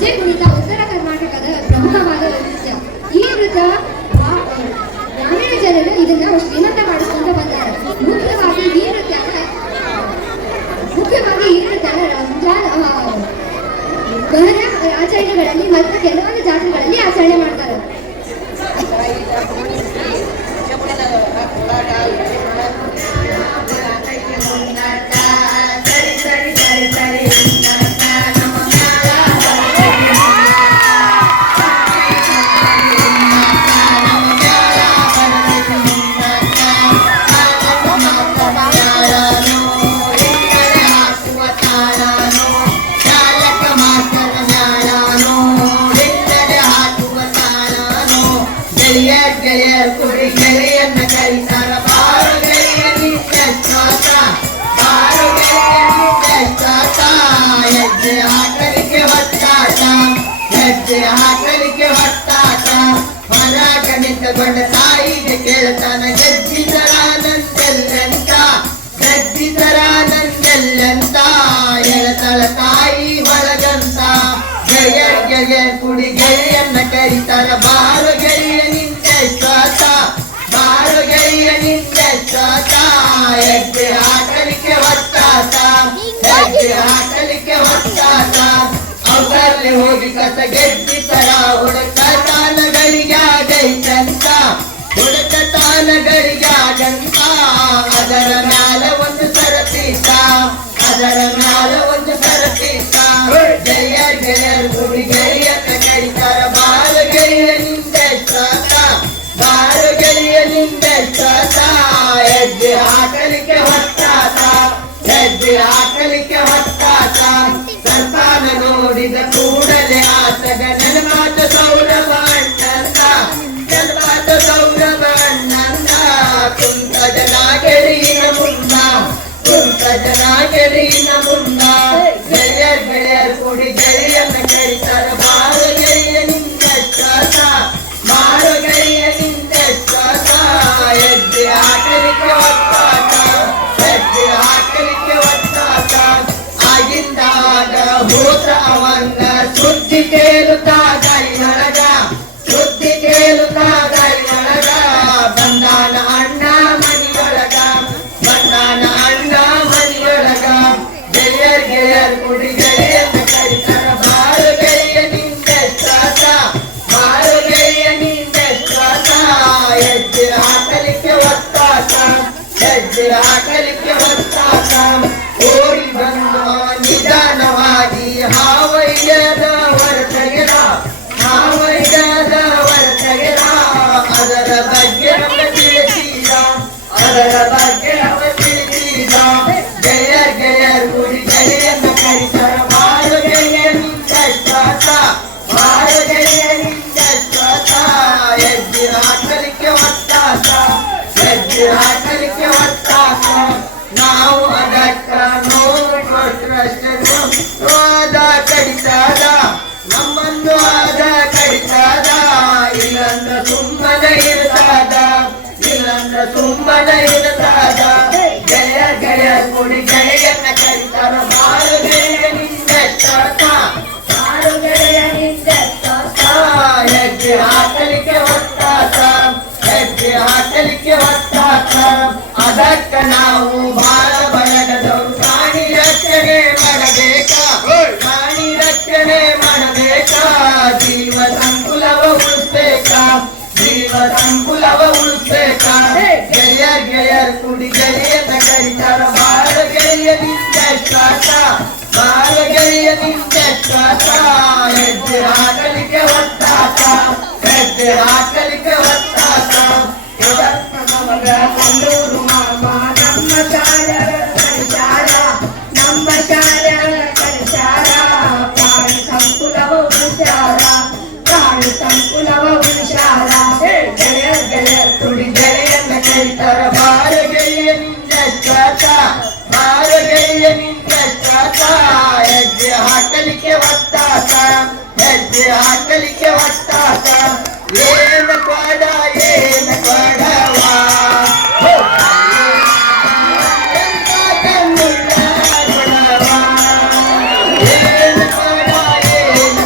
ಗೆಜ್ಜೆ ಕುಣಿತ ಉತ್ತರ ಕರ್ನಾಟಕದ ಪ್ರಮುಖವಾದ ನೃತ್ಯ. ಈ ನೃತ್ಯ ಗ್ರಾಮೀಣ ಜನರು ಇದನ್ನ ಶ್ರೀಮಂತ ಮಾಡಿಸ್ಕೊಂಡು ಬಂದ್ದಾರೆ. ಮುಖ್ಯವಾಗಿ ಈ ನೃತ್ಯನ ರಂಜಾನ್ ಮೊಹರಂ ಆಚರಣೆಗಳಲ್ಲಿ ಮತ್ತು ಕೆಲವೊಂದು ಜಾತ್ರೆಗಳಲ್ಲಿ ಆಚರಣೆ ಮಾಡ್ತಾರೆ. ತಾಯಿಗೆ ಕೇಳ್ತಾನ ಗಜ್ಜಿತರಾನಂದೆಲ್ಲಂತ ಹೇಳ್ತಾಳ ತಾಯಿ ಒಳಗಂತ ಗೆಳೆಯ ಗೆಳೆಯ ಕುಡಿ ಗೆಳೆಯನ್ನ ಕರಿತಾರ ಬಾರು ಗೆಳೆಯ ನಿಂತೆ ಶ್ವಾಸ ಬಾರು ಗೆಳೆಯ ನಿಂತೆ ಶ್ವಾಸ ಹೆಜ್ಜೆ ಹಾಕಲಿಕ್ಕೆ ಒತ್ತಾಸ ಹೆಜ್ಜೆ ಹಾಕಲಿಕ್ಕೆ ಒತ್ತಾಸ ಅವರಲ್ಲಿ ಹೋಗಿ ಕಸ ಗೆದ್ದಿತರ ಹುಡುಕತಾನಗಳಿಗಾಗೈತಂತ ಹುಡುಕತಾನಗಳಿಗಾಗಂತ ಅದರ ಮ್ಯಾಲ ಒಂದು ಸರಪೀತ ಅದರ ಮ್ಯಾಲ ಒಂದು ಸರಪೀತ ಗೆಳೆಯ ಗೆಳೆಯರು ಗುಡಿ ಗೆಳೆಯನ್ನ ಕರಿತಾರ ಬಾರು ಗೆಳೆಯ ನಿಂದೆ ಶ್ವಾಸ ಬಾರು ಗೆಳೆಯ ನಿಂದೆ ಶ್ವಾಸ ಹೆಜ್ಜೆ ಹಾಕಲಿಕ್ಕೆ ಹೊತ್ತಾತ ಹೆಜ್ಜೆ ಹಾಕಲಿಕ್ಕೆ ಹೊತ್ತಾತ ಸರ್ಪಾನ ನೋಡಿದ ಕೂಡಲೇ ಆತಗ ನನ್ನ ಮಾತು ಸೌರಭ ಅಣ್ಣಂದ ನನ್ನ ಮಾತು ಸೌರಭ ಅಣ್ಣಂದ ಕುಂತ ಜನ ಗೆಳೆಯಿನ ಮುಂದ ಕುಂತ ಜನ ಗೆಳೆಯಿನ ಮುಂದ ಗೆಳೆಯರ್ ಕೂಡಿ ಗೆಳೆಯನ್ನ ಕರಿತಾರ ಬಾರು ಗೆಳೆಯ ನಿಂದ ಶ್ವಾಸ ಬಾರು ಗೆಳೆಯ ನಿಂದ ಶ್ವಾಸ ಹೆಜ್ಜೆ ಹಾಕಲಿಕ್ಕೆ ಒತ್ತಾಟ ಹೆಜ್ಜೆ ಹಾಕಲಿಕ್ಕೆ ಒತ್ತಾಟ ಆಗಿಂದಾಗ ಹೋದ ಅವಂಗ ಸುದ್ದಿ ಕೇಳುತ್ತಾ ಗಾಳಿನೊಳಗ ಸುದ್ದಿ ಕೇಳುತ್ತಾ ಗಾಳಿನೊಳಗ ಬಂದಾನ ಅಣ್ಣ ಮನಿಯೊಳಗ ಬಂದಾನ ಅಣ್ಣ ಮನಿಯೊಳಗ ಗೆಳೆಯರ್ ಕುಡಿ ಗೆಳೆಯನ್ನ ಕರಿತಾರ ಬಾರು ಗೆಳೆಯ ನಿಂದೆ ಶ್ವಾಸ ಬಾರು ಗೆಳೆಯ ನಿಂದೆ ಶ್ವಾಸ ಹೆಜ್ಜೆ ಹಾಕಲಿಕ್ಕೆ ಒತ್ತಾಟ ಹೆಜ್ಜೆ ಹಾಕಲಿಕ್ಕೆ ಒತ್ತಾಟ ಓಡಿ ಬಂದು ನಿಧಾನವಾಗಿ ಹಾವೈಯದ ಹೊರತೆಗೆದ ಹಾವೈಯದ ಹೊರತೆಗೆದ ಅದರ ಬಗ್ಗೆ ನಮ್ಮ ತಿಳಿಸಿದ ಅದರ ಬಗ್ಗೆ ನಮ್ಮ ತಿಳಿಸಿದ ಗೆಳೆಯರ್ ಗುಡಿ ಗೆಳೆಯನ್ನ ಕರಿತಾರ ಬಾರು ಗೆಳೆಯ ನಿಂದ ಶ್ವಾಸ ಬಾರು ಗೆಳೆಯ ನಿಂದ ಶ್ವಾಸ ಹೆಜ್ಜೆ ಹಾಕಲಿಕ್ಕೆ ಒತ್ತಾಟ ಹೆಜ್ಜೆ ಹಾಕಲಿಕ್ಕೆ ಒತ್ತಾಟ ನಾವು ಅದಕ್ಕ ನೋವು ಕೊಟ್ಟರಷ್ಟು ಆದ ಕಡಿತಾದ ನಮ್ಮನ್ನು ಆದ ಕಡಿತಾದ ಇಲ್ಲಂದ್ರ ಸುಮ್ಮನೆ ಇರ್ತಾದ ಇಲ್ಲಂದ್ರ ಸುಮ್ಮನೆ ಇರ್ತಾದ ಗೆಳೆಯ ಕುಡಿ ಗೆಳೆಯನ್ನ ಕರಿತಾರ ಬಾರು ಗೆಳೆಯ ನಿಂದ ಶ್ವಾಸ ಬಾರು ಗೆಳೆಯ ನಿಂದ ಶ್ವಾಸ ಹೆಜ್ಜೆ ಹಾಕಲಿಕ್ಕೆ ಒತ್ತಾಟ ಹೆಜ್ಜೆ ಹಾಕಲಿಕ್ಕೆ ಒತ್ತಾಟ ಅದಕ್ಕ ನಾವು ಬಾಳ ಬಳಗದವರು ಪ್ರಾಣಿ ರಕ್ಷಣೆ ಮಾಡಬೇಕ ಪ್ರಾಣಿ ರಕ್ಷಣೆ ಮಾಡಬೇಕ ಜೀವ ಸಂಕುಲವ ಉಳಿಸ್ಬೇಕ ಜೀವ ಸಂಕುಲವ ಉಳಿಸ್ಬೇಕ ಗೆಳೆಯರ್ ಕುಡಿ ಗೆಳೆಯನ್ನ ಕರಿತಾರ ಬಾಳು ಗೆಳೆಯ ನಿಂದ ಶ್ವಾಸ ಬಾಳು ಗೆಳೆಯ ನಿಂದ ಶ್ವಾಸ ಹೆಜ್ಜೆ ಹಾಕಲಿಕ್ಕೆ ಒತ್ತಾಟ ಹೆಜ್ಜೆ ಹಾಕಲಿಕ್ಕೆ ಒತ್ತಾಟ ನಮಗ ಕೊಂಡೂರು ಮಾಮ ನಮ್ಮ ಶಾಲೆಯ ಕಲಿಸಾರ ನಮ್ಮ ಶಾಲೆಯ ಕಲಿಸಾರ ಪ್ರಾಣಿ ಸಂಕುಲವ ಉಳಿಸಾರ ಪ್ರಾಣಿ ಸಂಕುಲವ ಉಳಿಸಾರ ಗೆಳೆಯರ್ ಕುಡಿ ಗೆಳೆಯನ್ನ ಕರಿತಾರ ಬಾರು ಗೆಳೆಯ ನಿಂದ ಶ್ವಾಸ ಬಾರು ಗೆಳೆಯ ನಿಂದ ಶ್ವಾಸ ಹೆಜ್ಜೆ ಹಾಕಲಿಕ್ಕೆ ಒತ್ತಾಟ ಹೆಜ್ಜೆ ಹಾಕಲಿಕ್ಕೆ ಒತ್ತಾಟ ಏನು ಕೊಡ ಏನು ಕೊಡವಾ ಏನು ಕೊಡ ಏನು